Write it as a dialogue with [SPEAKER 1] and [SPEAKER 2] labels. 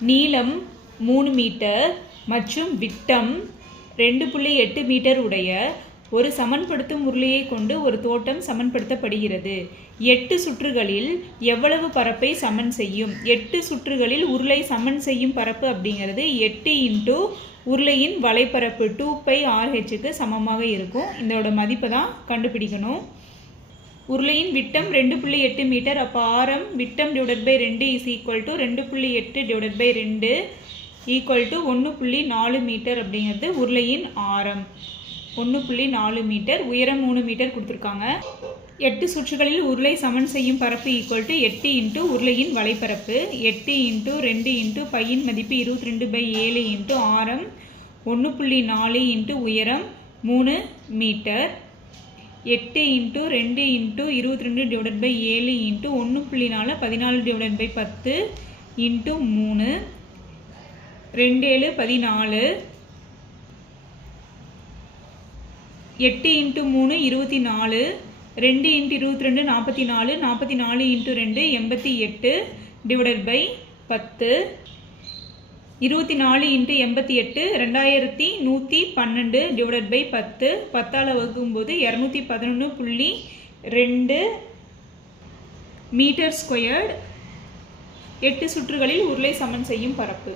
[SPEAKER 1] நீளம் மூணு மீட்டர் மற்றும் விட்டம் ரெண்டு புள்ளி எட்டு மீட்டர் உடைய ஒரு சமன்படுத்தும் உருளையை கொண்டு ஒரு தோட்டம் சமன்படுத்தப்படுகிறது. எட்டு சுற்றுகளில் எவ்வளவு பரப்பை சமன் செய்யும்? எட்டு சுற்றுகளில் உருளை சமன் செய்யும் பரப்பு அப்படிங்கிறது எட்டு இன்ட்டு உருளையின் வலைப்பரப்பு டூ பை ஆர்ஹெச்சுக்கு சமமாக இருக்கும். இதோட மதிப்பை தான் கண்டுபிடிக்கணும். உருளையின் விட்டம் ரெண்டு புள்ளி எட்டு மீட்டர் அப்போ ஆரம் விட்டம் டிவைட் பை ரெண்டு இஸ் ஈக்குவல் டு ரெண்டு புள்ளி எட்டு டிவைட் பை ரெண்டு ஈக்குவல் டு ஒன்று புள்ளி நாலு மீட்டர் அப்படிங்கிறது உருளையின் ஆரம். ஒன்று புள்ளி நாலு மீட்டர் உயரம் மூணு மீட்டர் கொடுத்துருக்காங்க. எட்டு சுற்றுகளில் உருளை சமன் செய்யும் பரப்பு ஈக்குவல் டு எட்டு இன்ட்டு உருளையின் வலைப்பரப்பு. எட்டு இன்ட்டு ரெண்டு இன்ட்டு பையின் மதிப்பு இருபத்தி ரெண்டு பை ஏழு இன்ட்டு ஆரம் ஒன்று புள்ளி நாலு இன்ட்டு உயரம் மூணு மீட்டர். எட்டு இன்ட்டு ரெண்டு இன்ட்டு இருபத்தி ரெண்டு டிவைடட் பை ஏழு இன்ட்டு ஒன்று புள்ளி நாலு பதினாலு டிவைடட் பை பத்து இன்ட்டு மூணு ரெண்டு ஏழு பதினாலு எட்டு இன்ட்டு மூணு இருபத்தி நாலு ரெண்டு இன்ட்டு இருபத்தி ரெண்டு நாற்பத்தி நாலு நாற்பத்தி நாலு இன்ட்டு ரெண்டு எண்பத்தி எட்டு டிவைடட் பை பத்து. இருபத்தி நாலு இன்ட்டு எண்பத்தி எட்டு ரெண்டாயிரத்தி நூற்றி பன்னெண்டு டிவைடட் பை பத்து. பத்தால் வகுக்கும்போது இரநூத்தி பதினொன்று புள்ளி ரெண்டு மீட்டர் ஸ்கொயர்டு எட்டு சுற்றுகளில் உருளை சமன் செய்யும் பரப்பு.